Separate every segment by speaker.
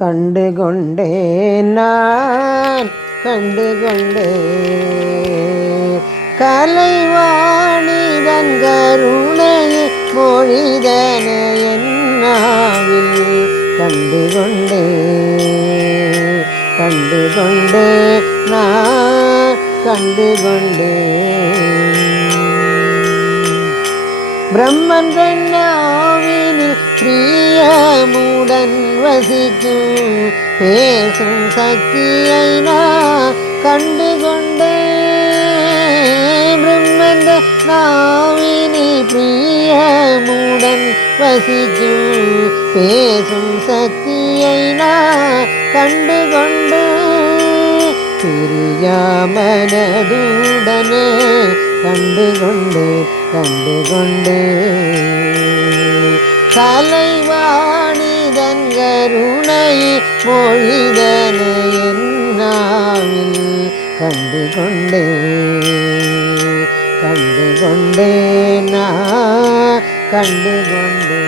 Speaker 1: கண்டு கொண்டேன் நான் கண்டு கொண்டேன் கலைவாணிதன் கருணை மொழிதன என்னாவில் கண்டு கொண்டேன் கண்டு கொண்டே நான் கண்டு பேசும் சக்தியை நான் கண்டு கொண்டேன் பிரம்மன் நாவினில் பிரியமுடன் வசிக்கும் பேசும் சக்தியை நான் கண்டு கொண்டேன் பிரியாமனதுடனே கண்டு கொண்டே கண்டு கொண்டே கலைவாணிதன் கருண மொழிதன என்னாவில் கண்டு கொண்டே கண்டு கொண்டே நான் கண்டு கொண்டே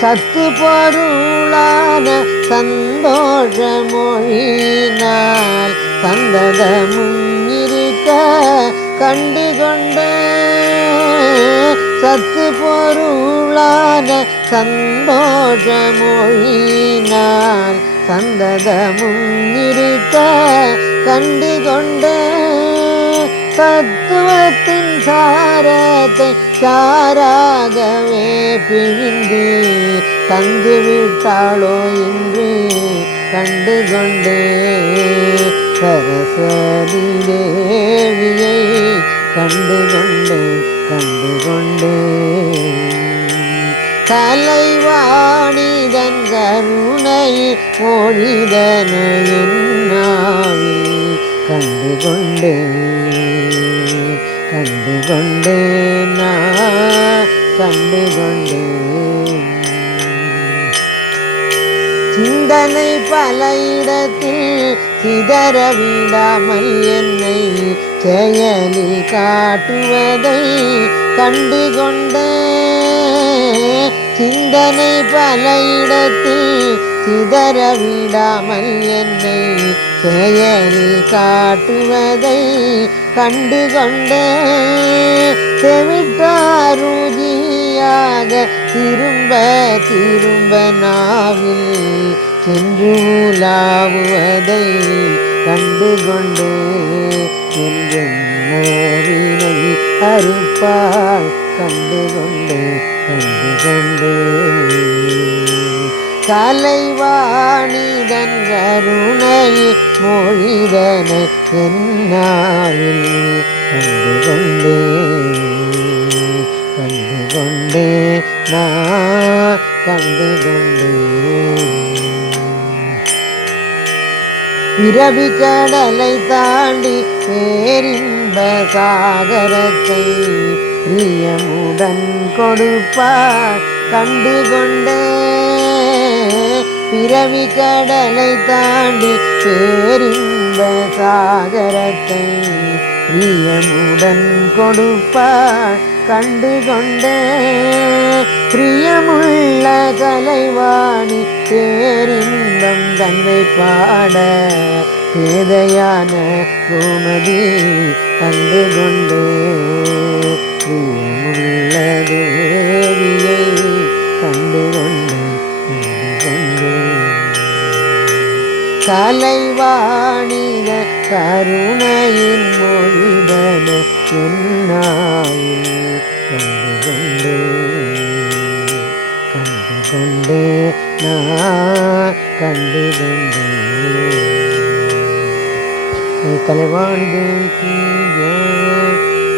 Speaker 1: சத்து பொருளான சந்தோஷ மொழினால் சந்ததமும் இருக்க கண்டு கொண்டே சத்து பொருளான சந்தோஷமொழினால் சந்ததமும் இருக்க கண்டு கொண்ட தத்துவத்தின் சாரத்தை சாராகவே பிழிந்து தந்துவிட்டாளோ என்று கண்டு கொண்டே சரஸ்வதி தேவியை கண்டு கொண்டே கண்டு கொண்டே கலைவாணிதன் கருணை மொழிதன கண்டு கொண்டே கண்டு கொண்டே நான் கண்டு கொண்டே சிந்தனை பல இடத்தில் சிதற விடாமல் என்னை செயலில் காட்டுவதை கண்டு கொண்டேன் சிந்தனை பல இடத்தில் சிதற விடாமல் என்னை செயலில் காட்டுவதை கண்டு கொண்டே செவிட்டாருதியாக திரும்ப திரும்ப நாவில் சென்று உலாவுவதை கண்டு கொண்டு என்றென்னவினை அறுப்பாள் கண்டு கொண்டு கண்டு கொண்டே கலைவாணிதன் கருணை மொழிதன என்னாவில் கண்டு கொண்டே கண்டு கொண்டே நான் கண்டு கொண்டே இரவி கடலை தாண்டி பேரின்ப சாகரத்தை பிரியமுடன் கொடுப்பார். கண்டு கொண்டே பிறவி கடலை தாண்டி பேரின்ப சாகரத்தை பிரியமுடன் கொடுப்பார். கண்டு கொண்டே பிரியமுள்ள கலைவாணி பேரின்பம் தன்னை பாட பேதையான கோமதி கண்டு கொண்டே சுயமுள்ளதேவியை கண்டு கொண்டு கலைவாணின கருணையின் மொழிதன என்னாயே கண்டு கொண்டு கண்டு கொண்டு நான் கண்டு கொண்டு கலைவாணி தேவிக்கு